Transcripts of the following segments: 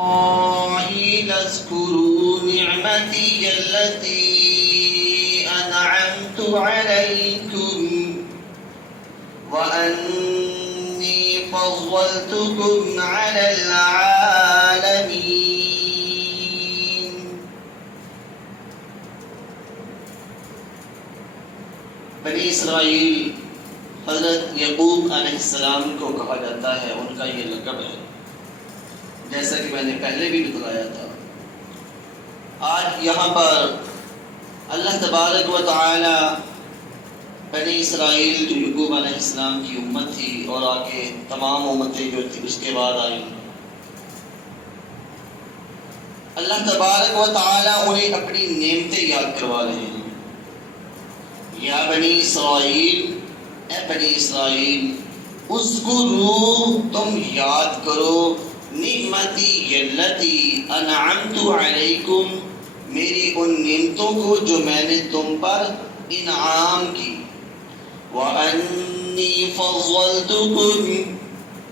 إسرائيل اذكروا نعمتي التي أنعمت عليكم وأني فضلتكم على العالمين. بنی اسرائیل حضرت یعقوب علیہ السلام کو کہا جاتا ہے، ان کا یہ لقب ہے، جیسا کہ میں نے پہلے بھی بتلایا تھا۔ آج یہاں پر اللہ تبارک و تعالی بنی اسرائیل جو یعقوب علیہ السلام کی امت تھی اور آگے تمام امتیں جو تھی اس کے بعد آئیں، اللہ تبارک و تعالی انہیں اپنی نعمتیں یاد کروا رہے ہیں۔ یا بنی اسرائیل، اے بنی اسرائیل، اذکروا، تم یاد کرو، نعمتی التی انعمت علیکم، میری ان نعمتوں کو جو میں نے تم پر انعام کی، وَأَنِّي فَضَّلْتُكُمْ،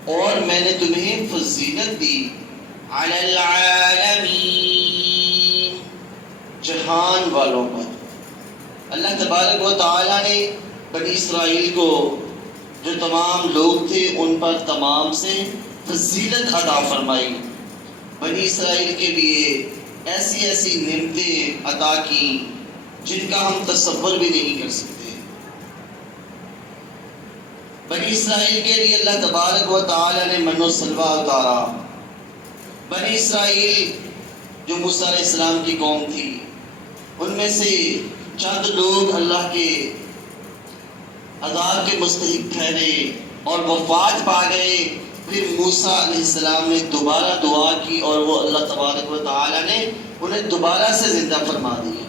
اور میں نے تمہیں فضیلت دی، عَلَى الْعَالَمِينَ، جہان والوں پر۔ اللہ تبارک و تعالیٰ نے بنی اسرائیل کو جو تمام لوگ تھے ان پر تمام سے فضیلت عطا فرمائی، بنی اسرائیل کے لیے ایسی ایسی نعمتیں عطا کی جن کا ہم تصور بھی نہیں کر سکتے۔ بنی اسرائیل کے لیے اللہ تبارک و تعالی نے من و سلوہ اتارا۔ بنی اسرائیل جو موسیٰ علیہ السلام کی قوم تھی، ان میں سے چند لوگ اللہ کے عذاب کے مستحق ٹھہرے اور وفات پا گئے۔ پھر موسیٰ علیہ السلام نے دوبارہ دعا کی اور وہ اللہ تبارک و تعالی نے انہیں دوبارہ سے زندہ فرما دیا۔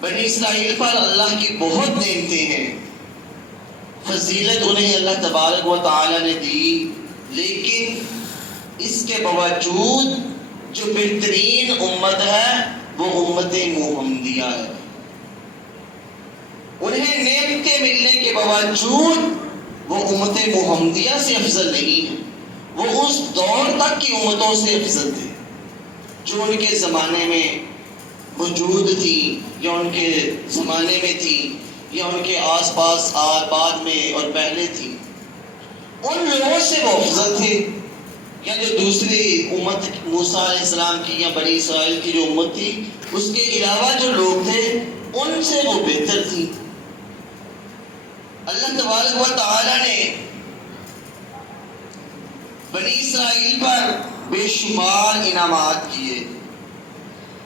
بنی اسرائیل پر اللہ کی بہت نعمتیں ہیں، فضیلت انہیں اللہ تبارک و تعالی نے دی، لیکن اس کے باوجود جو بہترین امت ہے وہ امت محمدیہ ہے۔ انہیں نعمتیں ملنے کے باوجود وہ امت محمدیہ سے افضل نہیں ہے، وہ اس دور تک کی امتوں سے افضل تھے جو ان کے زمانے میں موجود تھی یا ان کے زمانے میں تھی یا ان کے آس پاس بعد میں اور پہلے تھی۔ ان لوگوں سے وہ افضل تھے، یا جو دوسری امت موسیٰ علیہ السلام کی یا بنی اسرائیل کی جو امت تھی اس کے علاوہ جو لوگ تھے ان سے وہ بہتر تھی۔ اللہ تبارک و تعالی نے بنی اسرائیل پر بے شمار انعامات کیے۔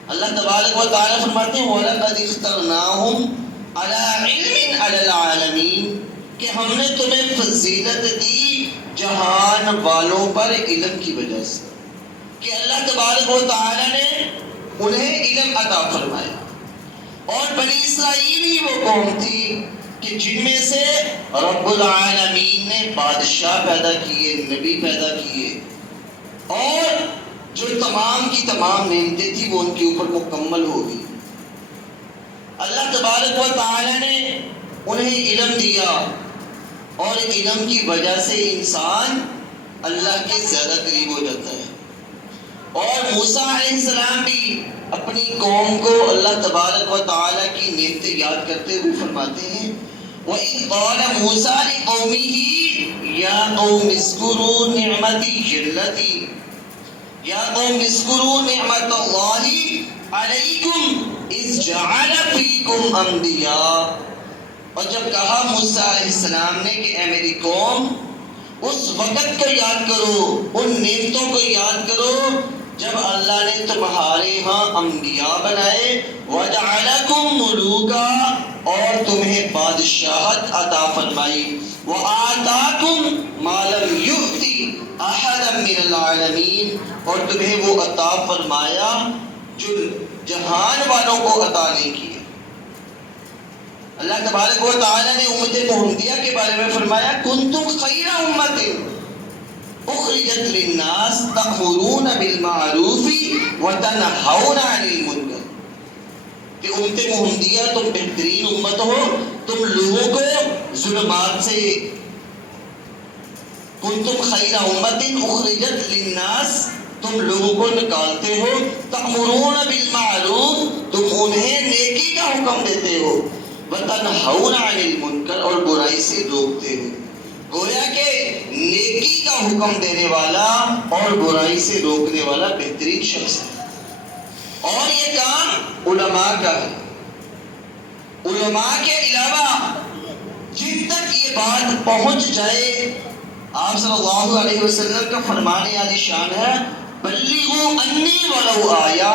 اللہ تبارک و تعالی فرماتے ہیں وَلَقَدِ اخْتَرْنَاهُمْ عَلَىٰ عِلْمٍ عَلَى الْعَالَمِينَ، کہ ہم نے تمہیں فضیلت دی جہان والوں پر علم کی وجہ سے، کہ اللہ تبارک و تعالی نے انہیں علم عطا فرمایا۔ اور بنی اسرائیل ہی وہ قوم تھی کہ جن میں سے رب العالمین نے بادشاہ پیدا کیے، نبی پیدا کیے، اور جو تمام کی تمام نعمتیں تھیں وہ ان کے اوپر مکمل ہو گئی۔ اللہ تبارک و تعالی نے انہیں علم دیا، اور علم کی وجہ سے انسان اللہ کے زیادہ قریب ہو جاتا ہے۔ اور موسیٰ علیہ السلام بھی اپنی قوم کو اللہ تبارک و تعالی کی نعمتیں یاد کرتے ہوئے فرماتے ہیں وَإِذْ قَالَ مُوسَىٰ لِقَوْمِهِ يَا قَوْمِ اذْكُرُوا نِعْمَتِيَ الَّتِي يَا قَوْمِ اذْكُرُوا نِعْمَتَ اللَّهِ عَلَيْكُمْ إِذْ جَعَلَ فِيكُمْ أَنْبِيَاءَ، اور جب کہا موسیٰ علیہ السلام نے کہ اے میری قوم اس وقت کو یاد کرو، ان نعمتوں کو یاد کرو جب اللہ نے تمہارے ہاں انبیاء بنائے، وَجَعَلَكُمْ مُلُوكًا، اور تمہیں بادشاہت عطا فرمائی، وَآتَاكُمْ مَا لَمْ يُؤْتِ أَحَدًا مِّنَ الْعَالَمِينَ، اور تمہیں وہ عطا فرمایا جو جہان والوں کو عطا نہیں کیے۔ اللہ تبارک و تعالی نے امت محمدیہ کے بارے میں فرمایا کنتم خیر امت اخرجت للناس تأمرون بالمعروف وتنہون عن المنکر، کہ امت محمدیہ تم بہترین امت ہو، تم لوگوں کو ظلمات سے کنتم خیر امت اخرجت للناس، تم لوگوں کو نکالتے ہو، تأمرون بالمعروف، تم انہیں نیکی کا حکم دیتے ہو، وتنہون عن المنکر، اور برائی سے روکتے ہو۔ گویا کہ نیکی کا حکم دینے والا اور برائی سے روکنے والا بہترین شخص ہے، اور یہ کام علماء کا ہے۔ علماء کے علاوہ جن تک یہ بات پہنچ جائے، آپ صلی اللہ علیہ وسلم کا فرمان عالی شان ہے، بلغوا انی ولو آیا،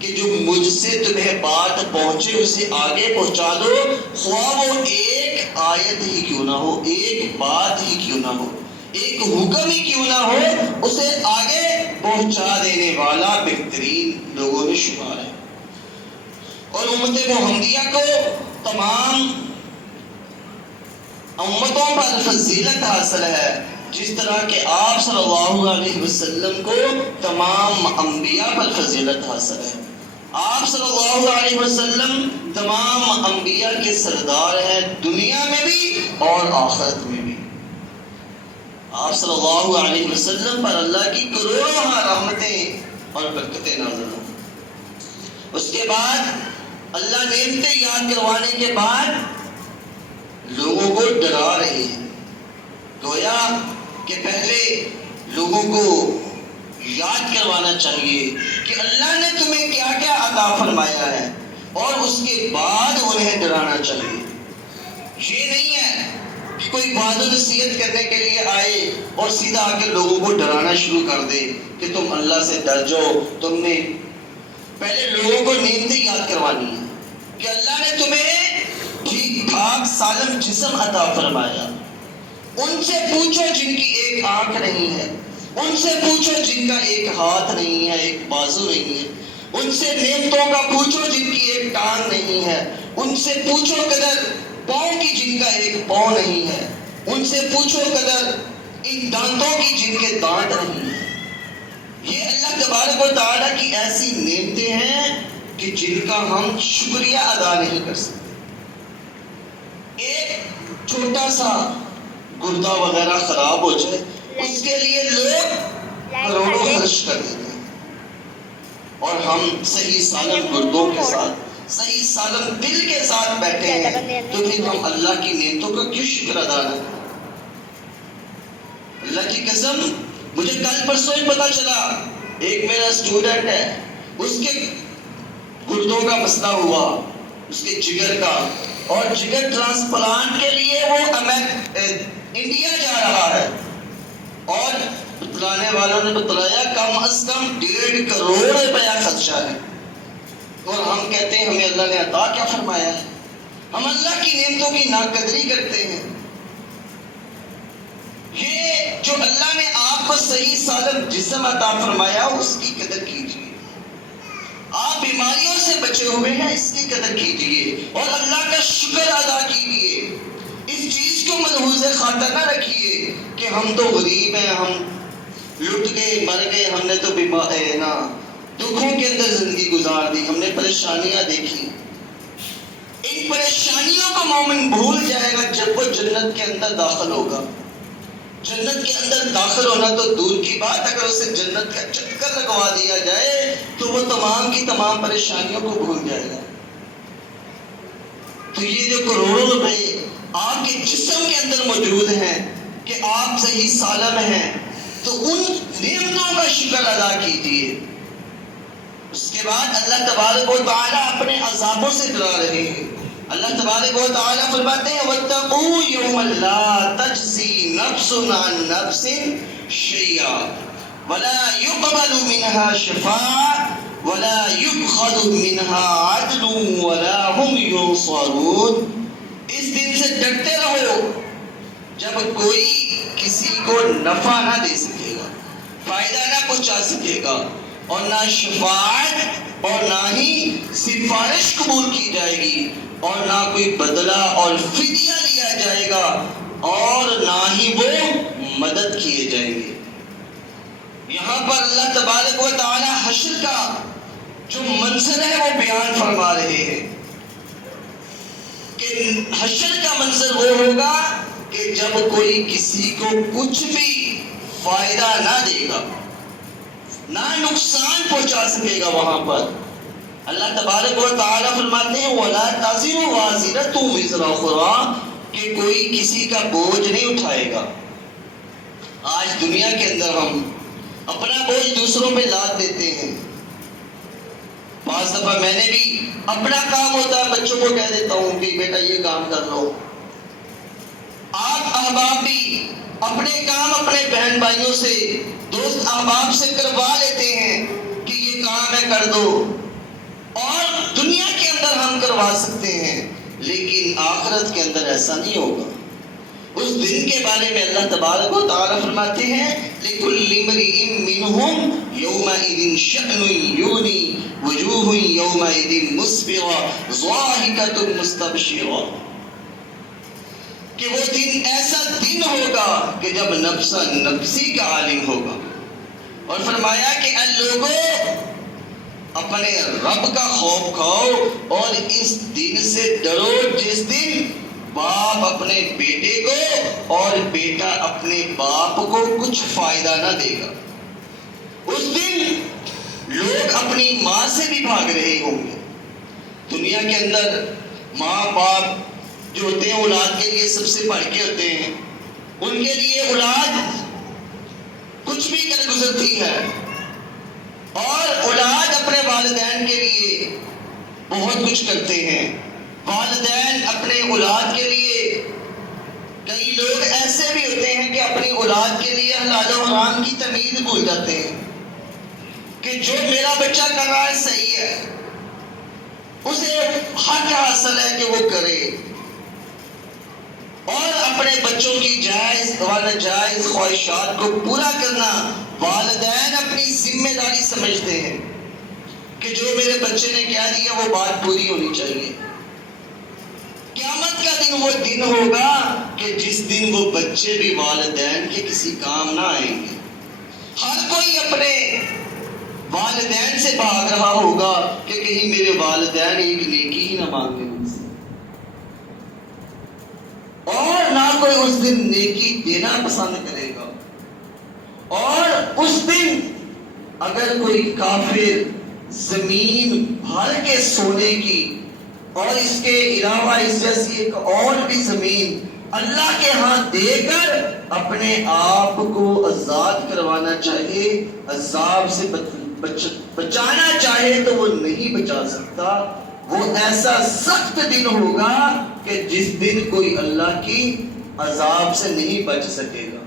کہ جو مجھ سے تمہیں بات پہنچے اسے آگے پہنچا دو، خواہ وہ ایک آیت ہی کیوں نہ ہو، ایک بات ہی کیوں نہ ہو، ایک حکم ہی کیوں نہ ہو، اسے آگے پہنچا دینے والا بہترین لوگوں میں شمار ہے۔ اور امت محمدیہ کو تمام امتوں پر فضیلت حاصل ہے، جس طرح کہ آپ صلی اللہ علیہ وسلم کو تمام انبیاء پر فضیلت حاصل ہے۔ آپ صلی اللہ علیہ وسلم تمام انبیاء کے سردار ہیں، دنیا میں بھی اور آخرت میں بھی۔ آپ صلی اللہ علیہ وسلم پر اللہ کی کروڑوں رحمتیں اور برکتیں نازل ہوں۔ اس کے بعد اللہ نعمتیں یاد کروانے کے بعد لوگوں کو ڈرا رہے ہیں۔ گویا کہ پہلے لوگوں کو یاد کروانا چاہیے کہ اللہ نے تمہیں کیا کیا عطا فرمایا ہے، اور اس کے بعد انہیں ڈرانا چاہیے۔ یہ نہیں ہے کہ کوئی وعظ و نصیحت کرنے کے لیے آئے اور سیدھا آ کے لوگوں کو ڈرانا شروع کر دے کہ تم اللہ سے ڈر جاؤ۔ تم نے پہلے لوگوں کو نعمتیں یاد کروانی ہے کہ اللہ نے تمہیں ٹھیک ٹھاک سالم جسم عطا فرمایا۔ ان سے پوچھو جن کی ایک آنکھ نہیں ہے، ان سے پوچھو جن کا ایک ہاتھ نہیں ہے، ایک بازو نہیں ہے، ان سے نعمتوں کا پوچھو جن کی ایک ٹانگ نہیں ہے، ان سے پوچھو قدر پاؤں کی جن کا ایک پاؤں نہیں ہے، ان سے پوچھو قدر ان دانتوں کی جن کے دانت نہیں ہیں۔ یہ اللہ تبارک و تعالیٰ کی ایسی نعمتیں ہیں کہ جن کا ہم شکریہ ادا نہیں کر سکتے۔ ایک چھوٹا سا گردہ وغیرہ خراب ہو جائے، اس کے لیے لوگ کروڑوں خرچ کر دیتے ہیں، اور ہم صحیح سالم گردوں کے ساتھ، صحیح سالم دل کے ساتھ بیٹھے ہیں، تو پھر ہم اللہ کی نعمتوں کا کیوں شکر ادا نہ کریں؟ اللہ کی قسم، مجھے کل پرسوں ہی پتا چلا، ایک میرا اسٹوڈنٹ ہے، اس کے گردوں کا مسئلہ ہوا، اس کے جگر کا، اور جگر ٹرانسپلانٹ کے لیے وہ انڈیا جا رہا ہے، اور بتلانے والوں نے بتلایا کم از کم 1.5 کروڑ روپیہ خرچہ ہے۔ اور ہم کہتے ہیں ہمیں اللہ نے عطا کیا فرمایا ہے؟ ہم اللہ کی نعمتوں کی ناقدری کرتے ہیں۔ یہ جو اللہ نے آپ کو صحیح سالم جسم عطا فرمایا، اس کی قدر کیجیے۔ آپ بیماریوں سے بچے ہوئے ہیں، اس کی قدر کیجیے اور اللہ کا شکر ادا کیجیے۔ اس چیز کو ملحوظ خاطر نہ رکھیے کہ ہم تو غریب ہیں، ہم لٹ گئے، مر گئے، ہم نے تو دکھوں کے اندر زندگی گزار دی، ہم نے پریشانیاں دیکھی۔ ان پریشانیوں کو مومن بھول جائے گا جب وہ جنت کے اندر داخل ہوگا۔ جنت کے اندر داخل ہونا تو دور کی بات، اگر اسے جنت کا چکر لگوا دیا جائے تو وہ تمام کی تمام پریشانیوں کو بھول جائے گا۔ تو یہ جو کروڑوں روپے آپ کے جسم کے اندر موجود ہیں کہ آپ صحیح سالم ہیں، تو ان نعمتوں کا شکر ادا کیجیے۔ اس کے بعد اللہ تبارک و تعالیٰ اپنے عذابوں سے ڈرا رہے ہیں۔ اللہ تبارک و تعالیٰ فرماتے ہیں وَاتَّقُوا يَوْمًا لَا تَجْزِي نَفْسٌ عَن نَفْسٍ شَيْئًا وَلَا يُقْبَلُ مِنْهَا شَفَاعَةٌ وَلَا يُؤْخَذُ مِنْهَا عَدْلٌ وَلَا هُمْ يُنصَرُونَ۔ اس دن سے ڈرتے رہو جب کوئی کسی کو نفع نہ دے سکے گا، فائدہ نہ پہنچا سکے گا، اور نہ شفاعت اور نہ ہی سفارش قبول کی جائے گی، اور نہ کوئی بدلہ اور فدیہ لیا جائے گا، اور نہ ہی وہ مدد کیے جائیں گے۔ یہاں پر اللہ تبارک و تعالی حشر کا جو منظر ہے وہ بیان فرما رہے ہیں کہ حشر کا منظر وہ ہوگا کہ جب کوئی کسی کو کچھ بھی فائدہ نہ دے گا، نہ نقصان پہنچا سکے گا وہاں پر۔ اللہ تبارک و تعالیٰ فرماتے ہیں وَلَا تَزِرُ وَازِرَةٌ وِزْرَ أُخْرَىٰ، کہ کوئی کسی کا بوجھ نہیں اٹھائے گا۔ آج دنیا کے اندر ہم اپنا بوجھ دوسروں پہ لاد دیتے ہیں۔ بعض دفعہ میں نے بھی اپنا کام ہوتا ہے بچوں کو کہہ دیتا ہوں کہ بیٹا یہ کام کر لو۔ آپ احباب بھی اپنے کام اپنے بہن بھائیوں سے، دوست احباب سے کروا لیتے ہیں کہ یہ کام ہے کر دو، اور دنیا کے اندر ہم کروا سکتے ہیں، لیکن آخرت کے اندر ایسا نہیں ہوگا۔ اس دن کے بارے میں اللہ تبارک و تعالیٰ فرماتے ہیں لِكُلِّ امْرِئٍ مِّنْهُمْ يَوْمَئِذٍ شَأْنٌ يُغْنِي وُجُوهٌ يَوْمَئِذٍ مُسْفِرَةٌ ضَاحِكَةٌ مُسْتَبْشِرَةٌ، کہ وہ دن ایسا دن ہوگا کہ جب نفس نفسی کا عالم ہوگا، اور فرمایا کہ اے لوگوں اپنے رب کا خوف کھاؤ اور اس دن سے ڈرو جس دن باپ اپنے بیٹے کو اور بیٹا اپنے باپ کو کچھ فائدہ نہ دے گا۔ اس دن لوگ اپنی ماں سے بھی بھاگ رہے ہوں گے۔ دنیا کے اندر ماں باپ جو ہوتے ہیں اولاد کے لیے سب سے بڑھ کے ہوتے ہیں، ان کے لیے اولاد کچھ بھی کر گزرتی ہے، اور اولاد اپنے والدین کے لیے بہت کچھ کرتے ہیں۔ والدین اپنے اولاد کے لیے، کئی لوگ ایسے بھی ہوتے ہیں کہ اپنی اولاد کے لیے حلال و حرام کی تمیز بھول جاتے ہیں کہ جو میرا بچہ کر رہا ہے صحیح ہے، اسے حق حاصل ہے کہ وہ کرے، اور اپنے بچوں کی جائز و ناجائز خواہشات کو پورا کرنا والدین اپنی ذمہ داری سمجھتے ہیں کہ جو میرے بچے نے کہہ دیا وہ بات پوری ہونی چاہیے۔ قیامت کا دن وہ دن ہوگا کہ جس دن وہ بچے بھی والدین کے کسی کام نہ آئیں گے۔ ہر کوئی اپنے والدین سے بھاگ رہا ہوگا کہ کہیں میرے والدین ایک نیکی ہی نہ مانگے مجھ سے، اور نہ کوئی اس دن نیکی دینا پسند کرے گا۔ اور اس دن اگر کوئی کافر زمین بھر کے سونے کی اور اس کے علاوہ اس جیسی ایک اور بھی زمین اللہ کے ہاں دے کر اپنے آپ کو آزاد کروانا چاہے، عذاب سے بچانا چاہے، تو وہ نہیں بچا سکتا۔ وہ ایسا سخت دن ہوگا کہ جس دن کوئی اللہ کی عذاب سے نہیں بچ سکے گا،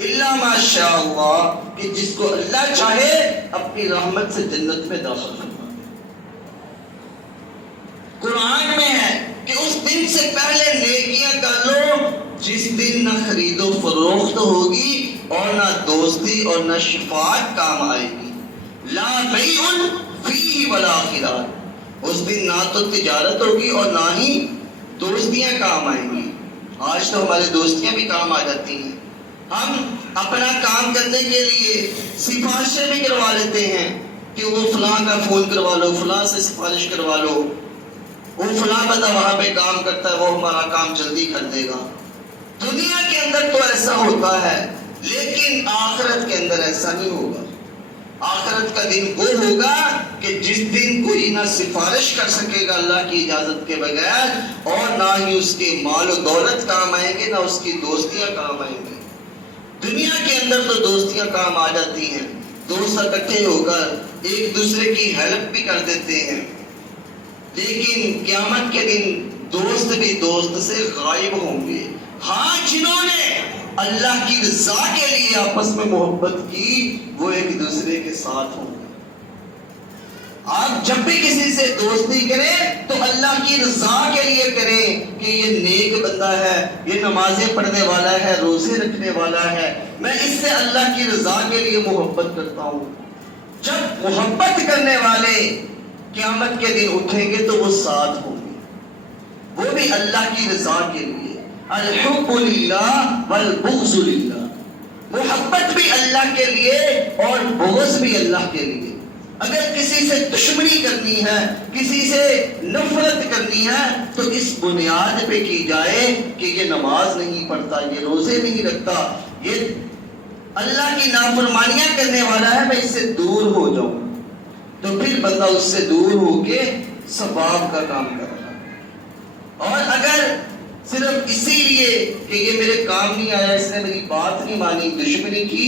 الا ما شاء اللہ، کہ جس کو اللہ چاہے اپنی رحمت سے جنت میں داخل کرنا۔ قرآن میں ہے کہ اس دن سے پہلے نیکیاں کر لو جس دن نہ خرید و فروخت ہوگی اور نہ دوستی اور نہ شفاعت کام آئے گی۔ لا بیع فیہ ولا خلال، اس دن نہ تو تجارت ہوگی اور نہ ہی دوستیاں کام آئیں گی۔ آج تو ہماری دوستیاں بھی کام آ جاتی ہیں، ہم اپنا کام کرنے کے لیے سفارشیں بھی کروا لیتے ہیں کہ وہ فلاں کا فون کروا لو، فلاں سے سفارش کروا لو، وہ فلاں بندہ وہاں پہ کام کرتا ہے، وہ ہمارا کام جلدی کر دے گا۔ دنیا کے اندر تو ایسا ہوتا ہے، لیکن آخرت کے اندر ایسا نہیں ہوگا۔ آخرت کا دن وہ ہوگا کہ جس دن کوئی نہ سفارش کر سکے گا اللہ کی اجازت کے بغیر، اور نہ ہی اس کے مال و دولت کام آئیں گے، نہ اس کی دوستیاں کام آئیں گی۔ دنیا کے اندر تو دوستیاں کام آ جاتی ہیں، دوست اکٹھے ہو کر ایک دوسرے کی ہیلپ بھی کر دیتے ہیں، لیکن قیامت کے دن دوست بھی دوست سے غائب ہوں گے۔ ہاں، جنہوں نے اللہ کی رضا کے لیے آپس میں محبت کی وہ ایک دوسرے کے ساتھ ہوں گے۔ آپ جب بھی کسی سے دوستی کریں تو اللہ کی رضا کے لیے کریں کہ یہ نیک بندہ ہے، یہ نمازیں پڑھنے والا ہے، روزے رکھنے والا ہے، میں اس سے اللہ کی رضا کے لیے محبت کرتا ہوں۔ جب محبت کرنے والے قیامت کے دن اٹھیں گے تو وہ ساتھ ہوں گے، وہ بھی اللہ کی رضا کے لیے۔ الحب للہ والبغض للہ، محبت بھی اللہ کے لیے اور بغض بھی اللہ کے لیے۔ اگر کسی سے دشمنی کرنی ہے، کسی سے نفرت کرنی ہے، تو اس بنیاد پہ کی جائے کہ یہ نماز نہیں پڑھتا، یہ روزے نہیں رکھتا، یہ اللہ کی نافرمانیاں کرنے والا ہے، میں اس سے دور ہو جاؤں، تو پھر بندہ اس سے دور ہو کے ثواب کا کام کر رہا ہے۔ اور اگر صرف اسی لیے کہ یہ میرے کام نہیں آیا، اس نے میری بات نہیں مانی، دشمنی کی،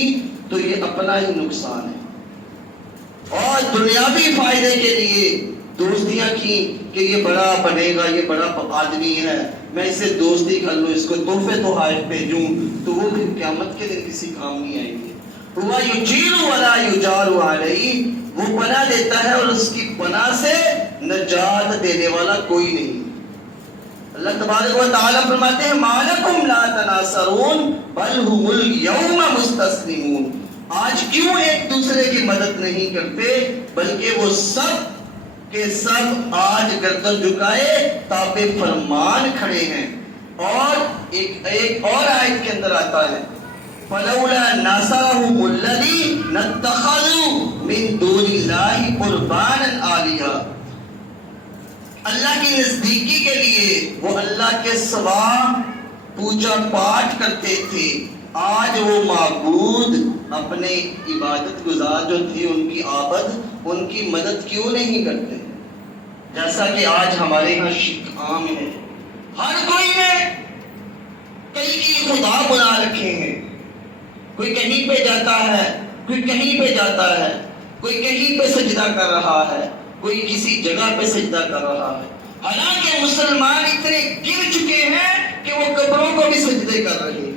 تو یہ اپنا ہی نقصان ہے۔ اور دنیاوی فائدے کے لیے دوستیاں کی کہ یہ بڑا بنے گا، یہ بڑا آدمی ہے، میں اس سے دوستی کر لوں، اس کو تحفے تحائف بھیجوں، تو وہ پھر قیامت کے دن کسی کام نہیں آئیں گے۔ ہوا یجیر ولا یجار علیہ، وہ پناہ دیتا ہے اور اس کی پناہ سے نجات دینے والا کوئی نہیں۔ اللہ تبارک و تعالیٰ فرماتے ہیں ما لکم لا تناصرون بل هم اليوم مستسلمون، آج کیوں ایک دوسرے کی مدد نہیں کرتے، بلکہ وہ سب کہ سب آج گردن جھکائے تابع فرمان کھڑے ہیں۔ اور ایک اور آیت کے اندر آتا ہے فَلَوْلَا نَاصَرَهُمُ الَّذِينَ اتَّخَذُوا مِن دُونِ اللَّهِ قُرْبَانًا آلِهَةً، اللہ کی نزدیکی کے لیے وہ اللہ کے سوا پوجا پاٹ کرتے تھے، آج وہ معبود اپنے عبادت گزار جو تھے ان کی عابد ان کی مدد کیوں نہیں کرتے؟ جیسا کہ آج ہمارے یہاں شرک عام ہے، ہر کوئی نے کئی خدا بنا رکھے ہیں، کوئی کہیں پہ جاتا ہے، کوئی کہیں پہ جاتا ہے، کوئی کہیں پہ سجدہ کر رہا ہے، کوئی کسی جگہ پہ سجدہ کر رہا ہے۔ حالانکہ مسلمان اتنے گر چکے ہیں کہ وہ قبروں کو بھی سجدے کر رہے ہیں۔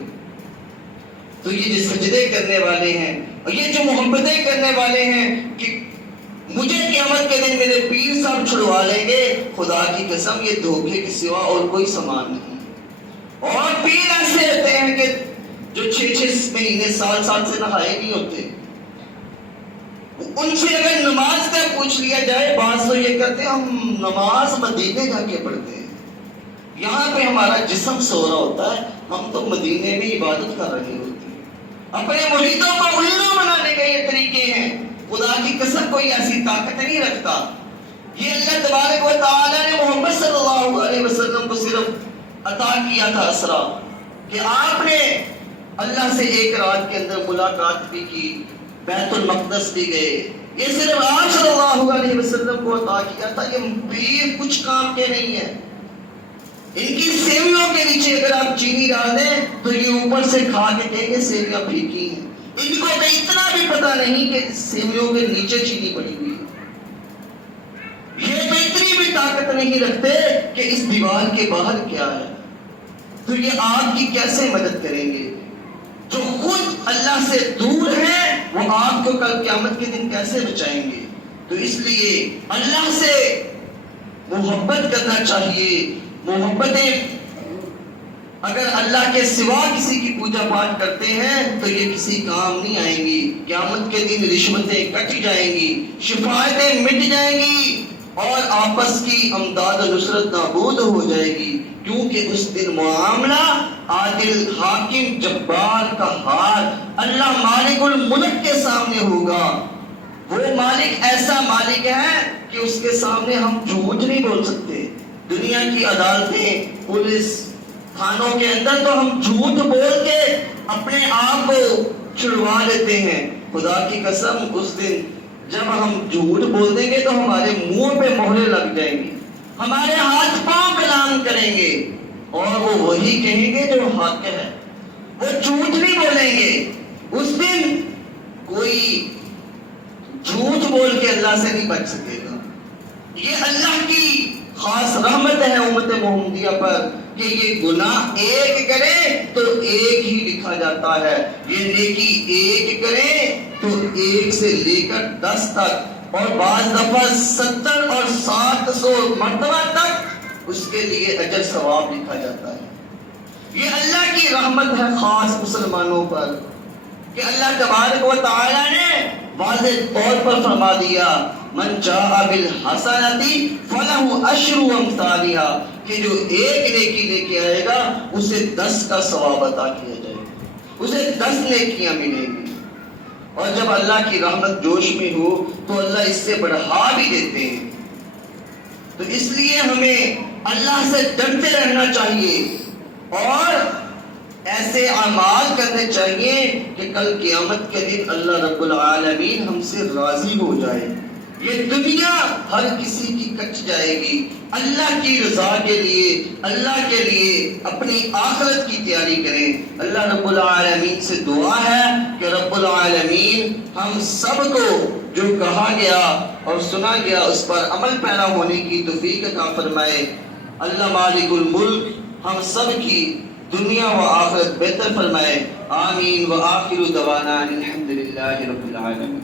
تو یہ جو سجدے کرنے والے ہیں اور یہ جو محبتیں کرنے والے ہیں کہ مجھے قیامت کے دن میرے پیر صاحب چھڑوا لیں گے، خدا کی قسم یہ دھوکے کے سوا اور کوئی سامان نہیں۔ اور پیر ایسے ہوتے ہیں کہ جو 6 مہینے سال سے نہائے نہیں ہوتے، ان سے اگر نماز کا پوچھ لیا جائے، بعض تو یہ کہتے ہیں ہم نماز مدینے جا کے پڑھتے ہیں، یہاں پہ ہمارا جسم سو رہا ہوتا ہے، ہم تو مدینے میں عبادت کر رہے ہوتے ہیں۔ اپنے مریدوں کو الو بنانے کے یہ طریقے ہیں، خدا کی قسم کوئی ایسی طاقت نہیں رکھتا۔ یہ اللہ تبارک و تعالیٰ نے محمد صلی اللہ علیہ وسلم کو صرف عطا کیا تھا اسرا، کہ آپ نے اللہ سے ایک رات کے اندر ملاقات بھی کی، بیت المقدس بھی گئے، یہ صرف آپ صلی اللہ علیہ وسلم کو عطا کیا تھا۔ یہ پیر کچھ کام کے نہیں ہے، ان کی سیویوں کے نیچے اگر آپ چینی ڈال دیں تو یہ اوپر سے کھا کے کہیں گے سیویاں پھیکی ہیں، ان کو تو اتنا بھی پتا نہیں کہ سیویوں کے نیچے چینی پڑی ہوئی ہے۔ یہ تو اتنی بھی طاقت نہیں رکھتے کہ اس دیوار کے باہر کیا ہے، تو یہ آپ کی کیسے مدد کریں گے؟ جو خود اللہ سے دور ہیں وہ آپ کو کل قیامت کے دن کیسے بچائیں گے؟ تو اس لیے اللہ سے محبت کرنا چاہیے۔ محبتیں اگر اللہ کے سوا کسی کی پوجا پاٹ کرتے ہیں تو یہ کسی کام نہیں آئیں گی۔ قیامت کے دن رشوتیں کٹ جائیں گی، شفاعتیں مٹ جائیں گی، اور آپس کی امداد و نصرت نابود ہو جائے گی، کیونکہ اس دن معاملہ عادل حاکم جبار قہار اللہ مالک الملک کے سامنے ہوگا۔ وہ مالک ایسا مالک ہے کہ اس کے سامنے ہم جھوٹ نہیں بول سکتے۔ دنیا کی عدالتیں، پولیس، تھانوں کے اندر تو ہم جھوٹ بول کے اپنے آپ کو چھڑوا لیتے ہیں۔ خدا کی قسم اس دن جب ہم جھوٹ بول دیں گے تو ہمارے منہ پہ مہرے لگ جائیں گی، ہمارے ہاتھ پاؤں کلام کریں گے، اور وہ وہی کہیں گے جو حق ہے، وہ جھوٹ نہیں بولیں گے۔ اس دن کوئی جھوٹ بول کے اللہ سے نہیں بچ سکے گا۔ یہ اللہ کی خاص رحمت ہے امت محمدیہ پر کہ یہ گناہ ایک کرے تو ایک ہی لکھا جاتا ہے، یہ نیکی ایک کرے تو 1 سے لے کر 10 تک، اور بعض دفعہ 70 اور 700 مرتبہ تک اس کے لیے اجر ثواب لکھا جاتا ہے۔ یہ اللہ کی رحمت ہے خاص مسلمانوں پر کہ اللہ تبارک و تعالی نے واضح طور پر فرما دیا من جاء بالحسنۃ فلہ عشر امثالها، کہ جو ایک نیکی لے کے آئے گا اسے 10 کا ثواب عطا کیا جائے گا، اسے 10 نیکیاں ملیں گی۔ اور جب اللہ کی رحمت جوش میں ہو تو اللہ اس سے بڑھا بھی دیتے ہیں۔ تو اس لیے ہمیں اللہ سے ڈرتے رہنا چاہیے، اور ایسے اعمال کرنے چاہیے کہ کل قیامت کے دن اللہ رب العالمین ہم سے راضی ہو جائے. یہ دنیا ہر کسی کی کٹ جائے گی. اللہ کی رضا کے لیے، اللہ کے لیے اپنی آخرت کی تیاری کریں. اللہ رب العالمین سے دعا ہے کہ رب العالمین ہم سب کو جو کہا گیا اور سنا گیا اس پر عمل پیرا ہونے کی توفیق عطا فرمائے. اللہ مالک الملک ہم سب کی دنیا و آخرت بہتر فرمائے. آمین. وآخر دعوانا الحمدللہ رب العالمین.